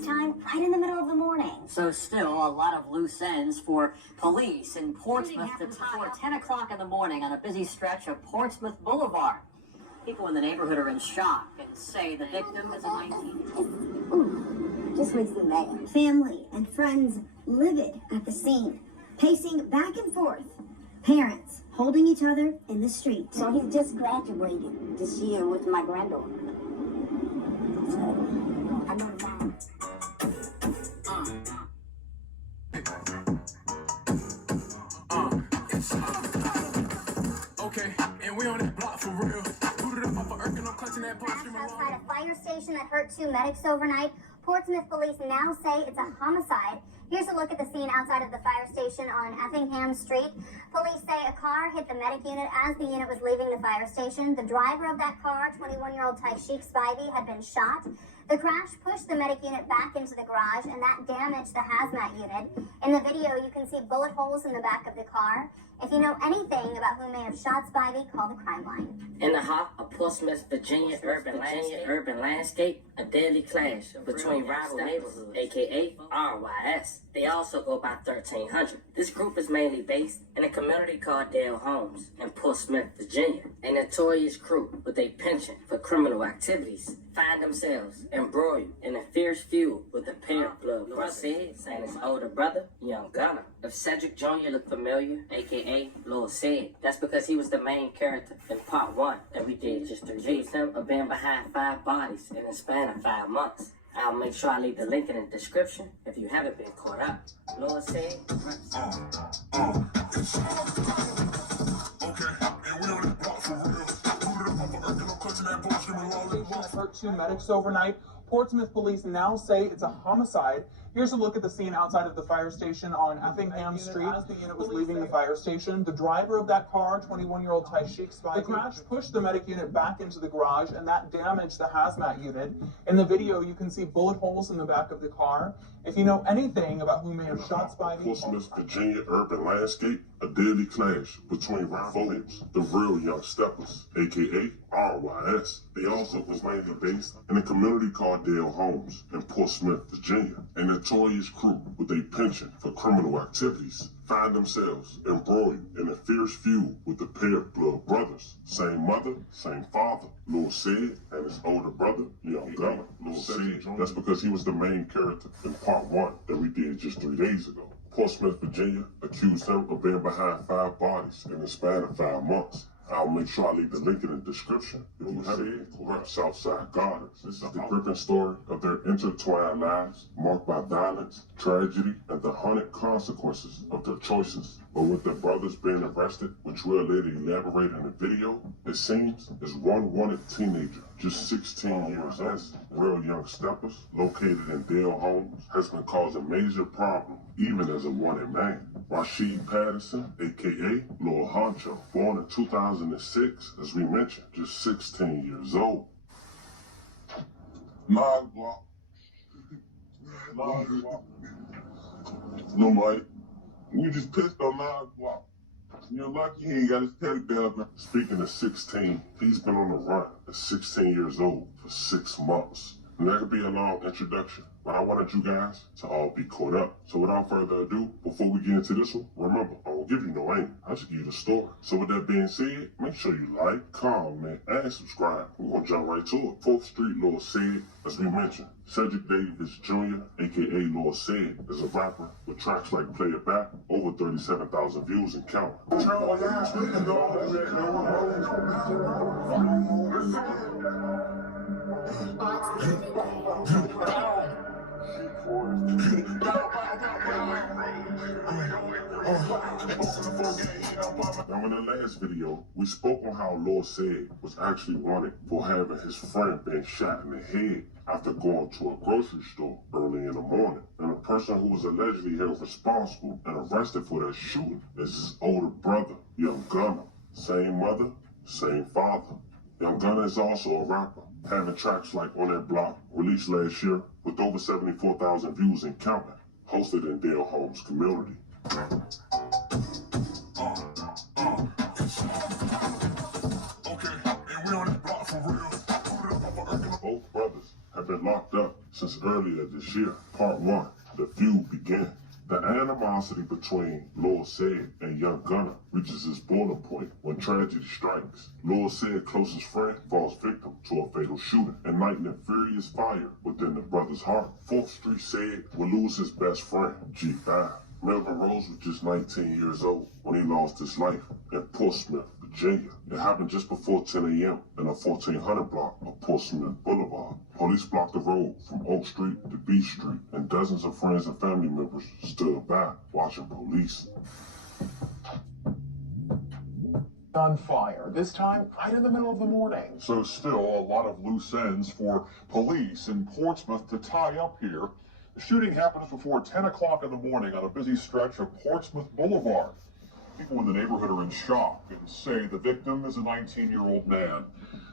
this time right in the middle of the morning. So still a lot of loose ends for police in Portsmouth before 10 o'clock in the morning on a busy stretch of Portsmouth Boulevard. People in the neighborhood are in shock and say the victim is a 19. Ooh, just makes me mad. Family and friends livid at the scene, pacing back and forth. Parents holding each other in the street. So he just graduated this year with my granddaughter. So I know mom. Okay, and we on that block for real. Outside a fire station that hurt 2 medics overnight, Portsmouth police now say it's a homicide. Here's a look at the scene outside of the fire station on Effingham Street. Police say a car hit the medic unit as the unit was leaving the fire station. The driver of that car, 21-year-old Tyshik Spivey, had been shot. The crash pushed the medic unit back into the garage, and that damaged the hazmat unit. In the video, you can see bullet holes in the back of the car. If you know anything about who may have shot Spivey, call the crime line. In the heart of Portsmouth, Virginia urban landscape, a deadly clash between rival neighborhoods, aka RYS. They also go by 1300. This group is mainly based in a community called Dale Homes in Portsmouth, Virginia. A notorious crew with a penchant for criminal activities find themselves embroiled in a fierce feud with a pair of blood brothers and his older brother, Young Gunner. If Cedric Jr. looked familiar, aka Lil Sid, that's because he was the main character in part 1 that we did just to accuse him of being behind 5 bodies in a span of 5 months. I'll make sure I leave the link in the description if you haven't been caught up. Lil Sid. Okay, and we on that block for real. Hurt 2 medics overnight. Portsmouth police now say it's a homicide. Here's a look at the scene outside of the fire station on Effingham Street. As the unit was leaving the fire station, the driver of that car, 21-year-old Tyshik Spivey, the crash pushed the medic unit back into the garage, and that damaged the hazmat unit. In the video, you can see bullet holes in the back of the car. If you know anything about who may have shot Spivey... Portsmouth, Virginia urban landscape, a deadly clash between rivals, the real young steppers, aka RYS. They also was mainly based in a community called Dale Homes in Portsmouth, Virginia. A notorious crew with a penchant for criminal activities find themselves embroiled in a fierce feud with the pair of blood brothers. Same mother, same father. Lil Sid and his older brother, Young Gunner. Lil Sid, that's because he was the main character in part 1 that we did just 3 days ago. Portsmouth, Virginia accused him of being behind 5 bodies in the span of 5 months. I'll make sure I leave the link in the description. If you haven't, correct Southside Gardens. This is the gripping story of their intertwined lives, marked by violence, tragedy, and the haunted consequences of their choices. But with the brothers being arrested, which we'll later elaborate in the video, it seems is one wanted teenager, just 16 years old, real young steppers, located in Dale Homes, has been causing major problem, even as a wanted man. Rashid Patterson, aka Lil Honcho, born in 2006, as we mentioned, just 16 years old. Log block. No, Mike. We just pissed on log block. You're lucky he ain't got his teddy bear up. Speaking of 16, he's been on the run at 16 years old for 6 months. And that could be a long introduction, but I wanted you guys to all be caught up. So without further ado, before we get into this one, remember, I won't give you no aim. I'll just give you the story. So with that being said, make sure you like, comment, and subscribe. We're gonna jump right to it. 4th Street Lil Sid, as we mentioned. Cedric Davis Jr., aka Lil Sid, is a rapper with tracks like Play It Back, over 37,000 views and counting. Now in the last video, we spoke on how Lil Sid was actually wanted for having his friend being shot in the head after going to a grocery store early in the morning. And the person who was allegedly held responsible and arrested for that shooting is his older brother, Young Gunner. Same mother, same father. Young Gunner is also a rapper, having tracks like On That Block, released last year with over 74,000 views and counting, hosted in Dale Homes community. Okay, and we on that block for real. Both brothers have been locked up since earlier this year. Part 1. The feud began. The animosity between Lord Said and Young Gunner reaches its boiling point when tragedy strikes. Lord Said's closest friend falls victim to a fatal shooting, igniting furious fire within the brother's heart. 4th Street Said will lose his best friend, G5. Melvin Rose was just 19 years old when he lost his life in Portsmouth, Virginia. It happened just before 10 a.m. in a 1400 block of Portsmouth Boulevard. Police blocked the road from Oak Street to B Street, and dozens of friends and family members stood by watching police. Gunfire, this time right in the middle of the morning. So still a lot of loose ends for police in Portsmouth to tie up here. The shooting happens before 10 o'clock in the morning on a busy stretch of Portsmouth Boulevard. People in the neighborhood are in shock and say the victim is a 19-year-old man.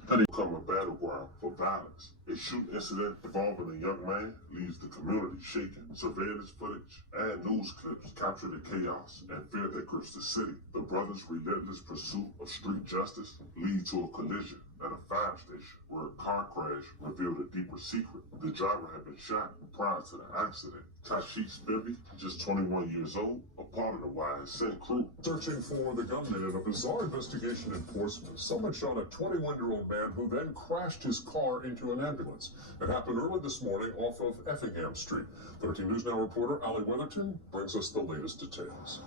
Had become a battleground for violence. A shooting incident involving a young man leaves the community shaken. Surveillance footage and news clips capture the chaos and fear that grips the city. The brothers' relentless pursuit of street justice leads to a collision at a fire station where a car crash revealed a deeper secret. The driver had been shot prior to the accident. Tashik Spivey, just 21 years old, a part of the YSN crew. Searching for the gunman in a bizarre investigation in Portsmouth. Someone shot a 21-year-old man who then crashed his car into an ambulance. It happened early this morning off of Effingham Street. 13 News Now reporter Ali Weatherton brings us the latest details.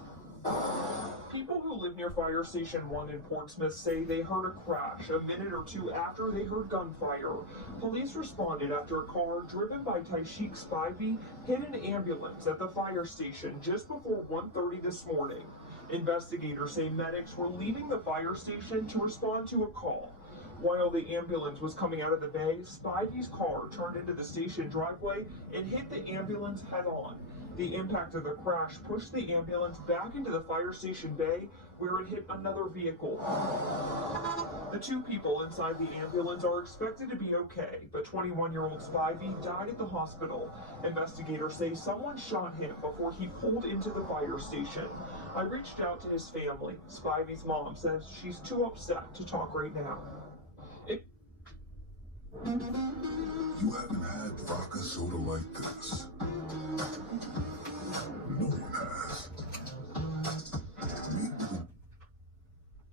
People who live near Fire Station 1 in Portsmouth say they heard a crash a minute or two after they heard gunfire. Police responded after a car driven by Tashik Spivey hit an ambulance at the fire station just before 1:30 this morning. Investigators say medics were leaving the fire station to respond to a call. While the ambulance was coming out of the bay, Spivey's car turned into the station driveway and hit the ambulance head-on. The impact of the crash pushed the ambulance back into the fire station bay, where it hit another vehicle. The 2 people inside the ambulance are expected to be okay, but 21-year-old Spivey died at the hospital. Investigators say someone shot him before he pulled into the fire station. I reached out to his family. Spivey's mom says she's too upset to talk right now. You haven't had vodka soda like this. No one has.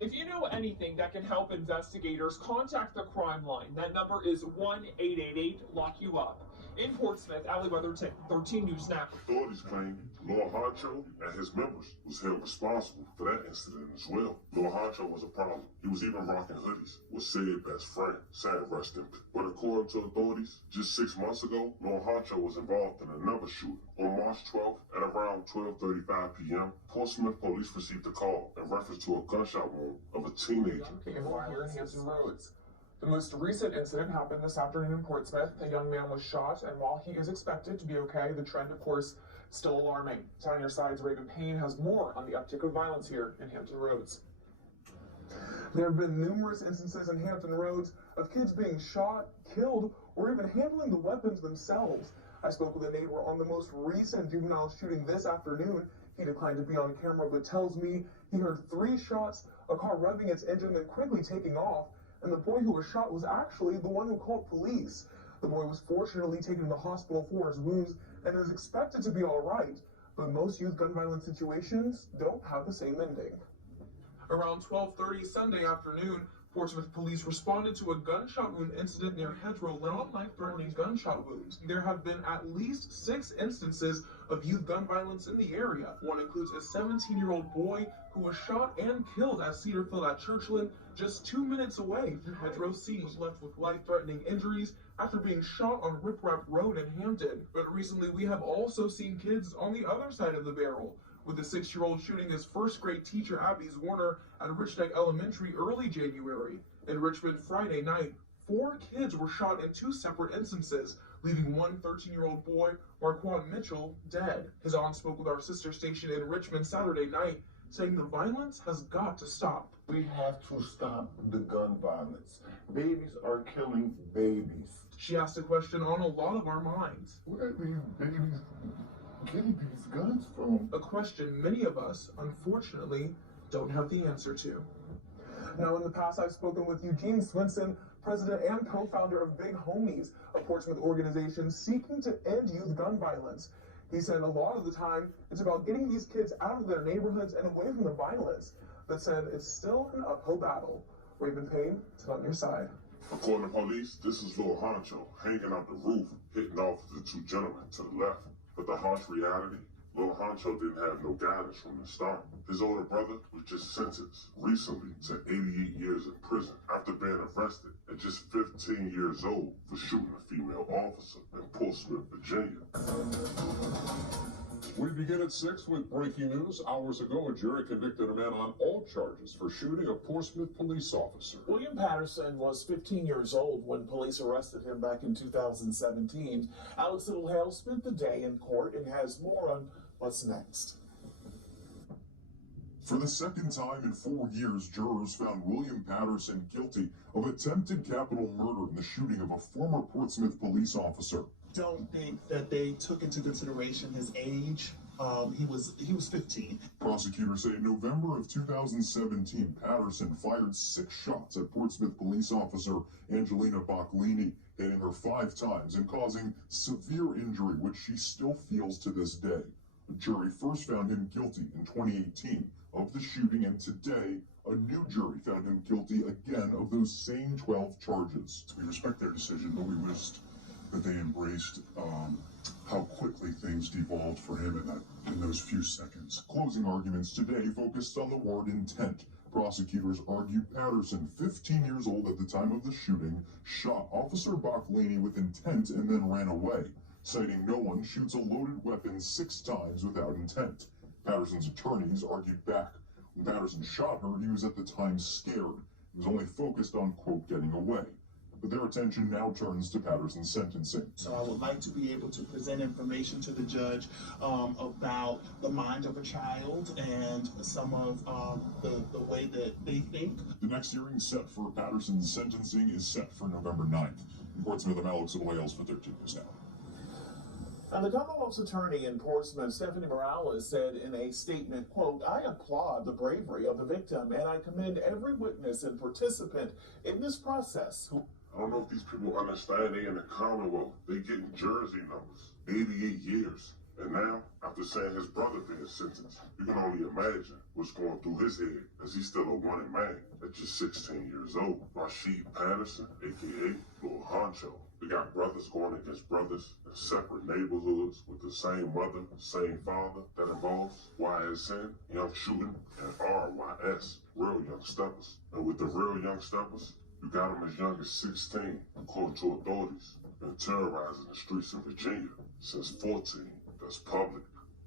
If you know anything that can help investigators, contact the crime line. That number is 1-888-LOCK-YOU-UP. In Portsmouth, Ali Weatherton, 13 News Now. Authorities claim Lord Honcho and his members was held responsible for that incident as well. Lord Honcho was a problem. He was even rocking hoodies with Said's best friend, Sam Rustin. But according to authorities, just 6 months ago, Lord Honcho was involved in another shooting. On March 12th, at around 12:35 p.m., Portsmouth police received a call in reference to a gunshot wound of a teenager. Here in Hampton Roads. The most recent incident happened this afternoon in Portsmouth. A young man was shot, and while he is expected to be okay, the trend, of course, still alarming. On your side's Reagan Payne has more on the uptick of violence here in Hampton Roads. There have been numerous instances in Hampton Roads of kids being shot, killed, or even handling the weapons themselves. I spoke with a neighbor on the most recent juvenile shooting this afternoon. He declined to be on camera, but tells me he heard 3 shots, a car revving its engine and quickly taking off. And the boy who was shot was actually the one who called police. The boy was fortunately taken to the hospital for his wounds and is expected to be all right. But most youth gun violence situations don't have the same ending. Around 12:30 Sunday afternoon, Portsmouth police responded to a gunshot wound incident near Hedgerow Lane, life-threatening gunshot wounds. There have been at least 6 instances of youth gun violence in the area. One includes a 17-year-old boy who was shot and killed at Cedarfield at Churchland, just 2 minutes away from Hedgerow C. Was left with life-threatening injuries after being shot on Rip Rap Road in Hampton. But recently we have also seen kids on the other side of the barrel, with a 6-year-old shooting his first-grade teacher Abby Warner at Richneck Elementary early January. In Richmond Friday night, 4 kids were shot in 2 separate instances, leaving one 13-year-old boy, Marquand Mitchell, dead. His aunt spoke with our sister station in Richmond Saturday night, saying the violence has got to stop. We have to stop the gun violence. Babies are killing babies. She asked a question on a lot of our minds. Where are these babies getting these guns from? A question many of us, unfortunately, don't have the answer to. Now, in the past, I've spoken with Eugene Swinson, president and co-founder of Big Homies, a Portsmouth organization seeking to end youth gun violence. He said a lot of the time it's about getting these kids out of their neighborhoods and away from the violence, but said it's still an uphill battle. Raven Payne is on your side. According to police, this is Lil Honcho hanging out the roof, hitting off the two gentlemen to the left. But the harsh reality, Lil Honcho didn't have no guidance from the start. His older brother was just sentenced recently to 88 years in prison after being arrested at just 15 years old for shooting a female officer in Portsmouth, Virginia. We begin at 6 with breaking news. Hours ago, a jury convicted a man on all charges for shooting a Portsmouth police officer. William Patterson was 15 years old when police arrested him back in 2017. Alex Littlehale spent the day in court and has more on what's next. For the second time in 4 years, jurors found William Patterson guilty of attempted capital murder in the shooting of a former Portsmouth police officer. Don't think that they took into consideration his age. He was 15. Prosecutors say in November of 2017, Patterson fired 6 shots at Portsmouth police officer Angelina Boccolini, hitting her 5 times and causing severe injury, which she still feels to this day. The jury first found him guilty in 2018 of the shooting, and today a new jury found him guilty again of those same 12 charges. We respect their decision, but we wished that they embraced how quickly things devolved for him in those few seconds. Closing arguments today focused on the word intent. Prosecutors argued Patterson, 15 years old at the time of the shooting, shot Officer Boccolini with intent and then ran away, citing no one shoots a loaded weapon 6 times without intent. Patterson's attorneys argued back. When Patterson shot her, he was at the time scared. He was only focused on, quote, getting away. But their attention now turns to Patterson's sentencing. So I would like to be able to present information to the judge about the mind of a child and some of the way that they think. The next hearing set for Patterson's sentencing is set for November 9th. In Portsmouth, I'm Alex Littlehale for 13 News Now. And the Commonwealth's attorney in Portsmouth, Stephanie Morales, said in a statement, quote, "I applaud the bravery of the victim and I commend every witness and participant in this process who..." I don't know if these people understand they in the Commonwealth. They getting jersey numbers, 88 years. And now, after saying his brother being sentenced, you can only imagine what's going through his head as he's still a wanted man at just 16 years old. Rashid Patterson, a.k.a. Lil Honcho. We got brothers going against brothers in separate neighborhoods with the same mother, same father. That involves YSN, young shooting, and RYS, real young steppers. And with the real young steppers, you got them as young as 16, according to authorities, been terrorizing the streets in Virginia since 14. That's public.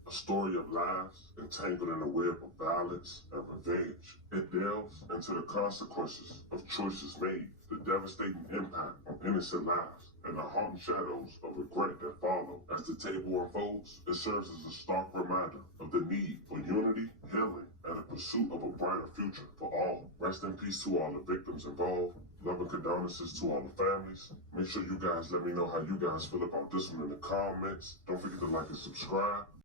A story of lives entangled in a web of violence and revenge. It delves into the consequences of choices made, the devastating impact on innocent lives, and the haunting shadows of regret that follow. As the table unfolds, it serves as a stark reminder of the need for unity, healing, and the pursuit of a brighter future for all. Rest in peace to all the victims involved. Love and condolences to all the families. Make sure you guys let me know how you guys feel about this one in the comments. Don't forget to like and subscribe.